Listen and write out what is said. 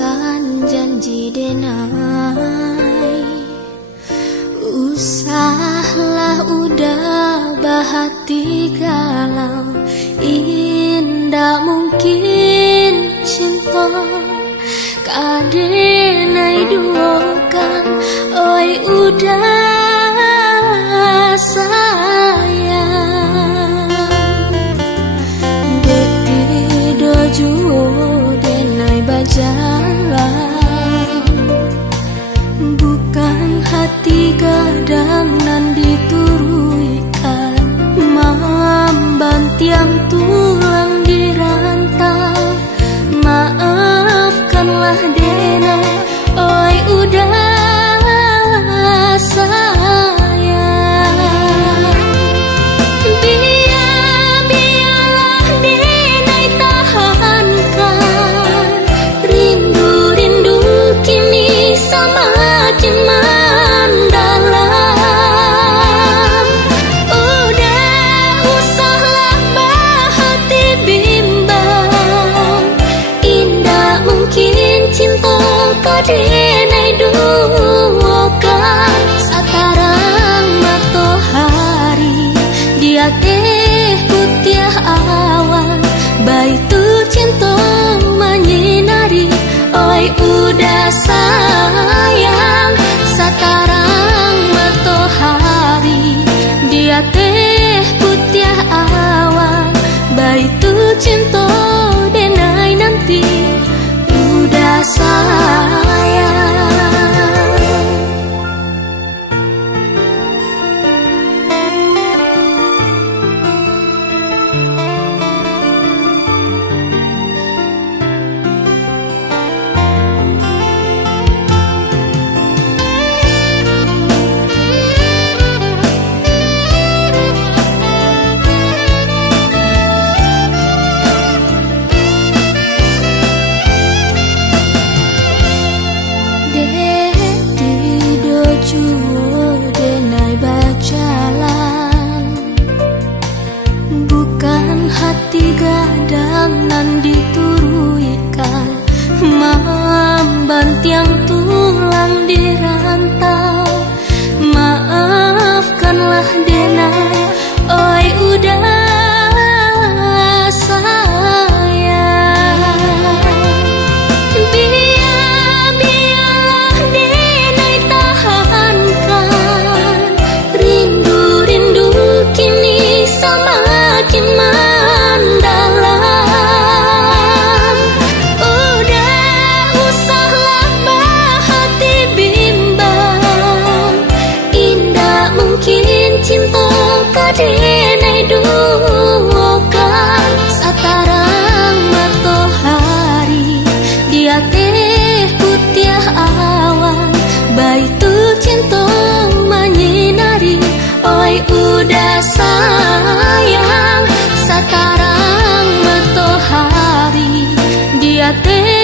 bukan janji denai. Usahlah udah bahati galau, indah mungkin cinta kadenai duokan. Oi udah sayang, beti doju denai bajalan, bukan hati gadang nan dituruikan. Mamban tiang tulang dirantau, maafkanlah denai. Oi udah sayang, biarlah denai tahankan. Rindu-rindu kini semakin mendalam. Udah usahlah bahati bimbang, indah mungkin cinta kadenai duokan. Satarang matahari dia teh putiah awan, baitu cinta menyinari. Oi udah sayang, satarang matahari dia teh putiah awan, baitu cinta denai nanti udah sayang. Denai bajalan, bukan hati gadang nan dituruikan. Mamban tiang tulang dirantau, maafkanlah denai. Oi udah semakin mendalam. Udah usahlah bahati bimbang, indah mungkin cinta kadenai duokan. Satarang matahari dia teh putiah awan, baitu cinta menyinari. Oi udah sayang, satarang matahari dia teh